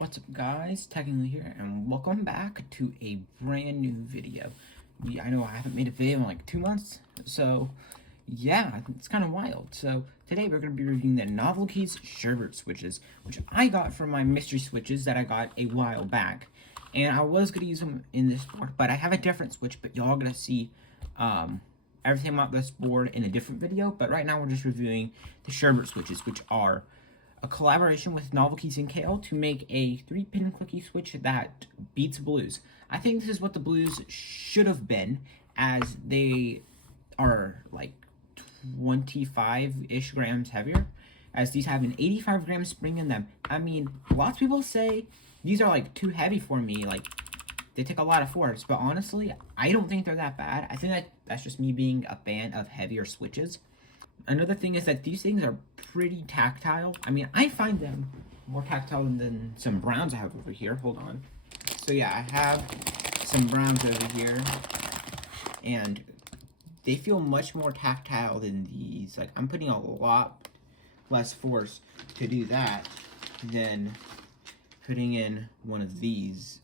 What's up guys, Technically here, and welcome back to a brand new video. I know I haven't made a video in like 2 months, so yeah, it's kind of wild. So today we're going to be reviewing the Novel Keys Sherbet Switches, which I got from my mystery switches that I got a while back. And I was going to use them in this board, but I have a different switch, but y'all going to see everything about this board in a different video. But right now we're just reviewing the Sherbet Switches, which are a collaboration with Novel Keys and Kale to make a 3-pin clicky switch that beats blues. I think this is what the blues should have been, as they are like 25-ish grams heavier, as these have an 85-gram spring in them. I mean, lots of people say these are like too heavy for me, like they take a lot of force, but honestly, I don't think they're that bad. I think that's just me being a fan of heavier switches. Another thing is that these things are pretty tactile. I mean, I find them more tactile than some browns I have over here. Hold on. So yeah, I have some browns over here, and they feel much more tactile than these. Like, I'm putting a lot less force to do that than putting in one of these.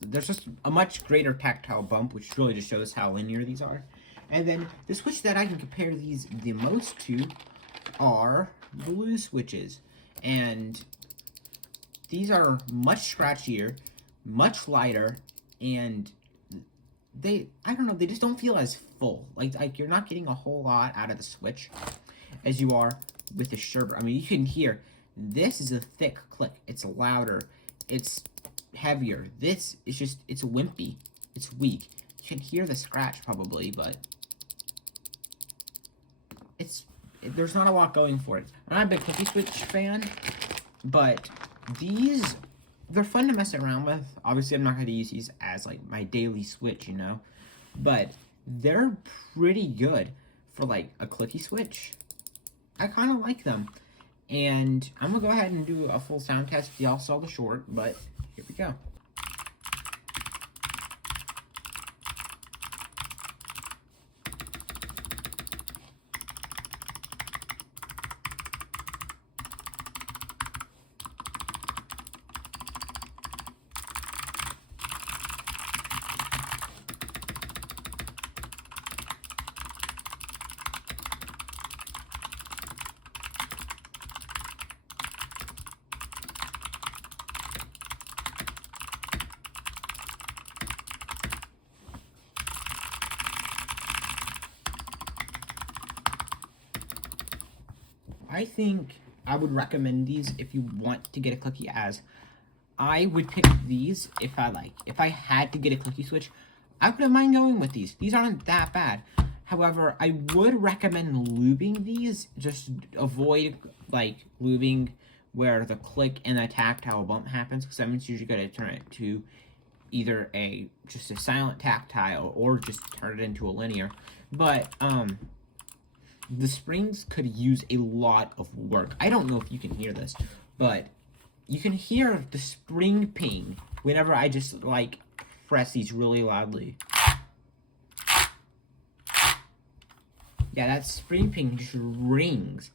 There's just a much greater tactile bump, which really just shows how linear these are. And then the switch that I can compare these the most to are blue switches. And these are much scratchier, much lighter, and I don't know, they just don't feel as full. Like you're not getting a whole lot out of the switch as you are with the Sherbet. I mean, you can hear, this is a thick click. It's louder. It's heavier. This is just, it's wimpy. It's weak. You can hear the scratch probably, but there's not a lot going for it. I'm not a big cookie switch fan, but these, they're fun to mess around with. Obviously, I'm not going to use these as like my daily switch, you know, but they're pretty good for like a clicky switch. I kind of like them, and I'm gonna go ahead and do a full sound test. Y'all saw the short, but here we go. I think I would recommend these if you want to get a clicky, as I would pick these if I had to get a clicky switch. I wouldn't mind going with these. These aren't that bad. However, I would recommend lubing these. Just avoid like lubing where the click and the tactile bump happens, because that means you're going to turn it to either just a silent tactile or just turn it into a linear. But the springs could use a lot of work. I don't know if you can hear this, but you can hear the spring ping whenever I just like press these really loudly. Yeah, that spring ping just rings.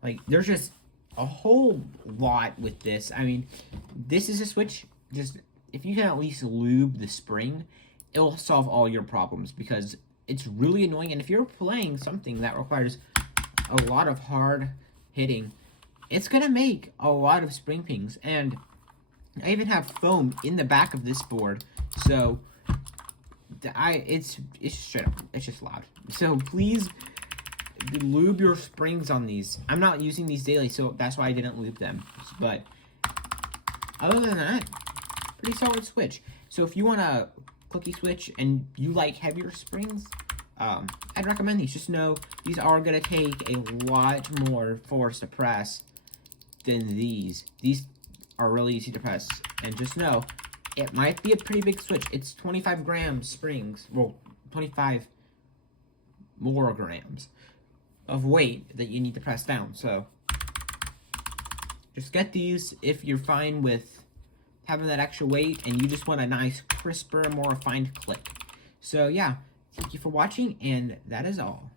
Like, there's just a whole lot with this. I mean, this is a switch, just if you can at least lube the spring, it'll solve all your problems, because it's really annoying. And if you're playing something that requires a lot of hard hitting, it's gonna make a lot of spring pings. And I even have foam in the back of this board, so it's straight up, it's just loud. So please lube your springs on these. I'm not using these daily, so that's why I didn't lube them. But other than that, pretty solid switch. So if you want a clicky switch and you like heavier springs, I'd recommend these. Just know these are going to take a lot more force to press than these. These are really easy to press. And just know, it might be a pretty big switch. It's 25 grams springs. Well, 25 more grams of weight that you need to press down. So just get these if you're fine with having that extra weight and you just want a nice, crisper, more refined click. So yeah, thank you for watching, and that is all.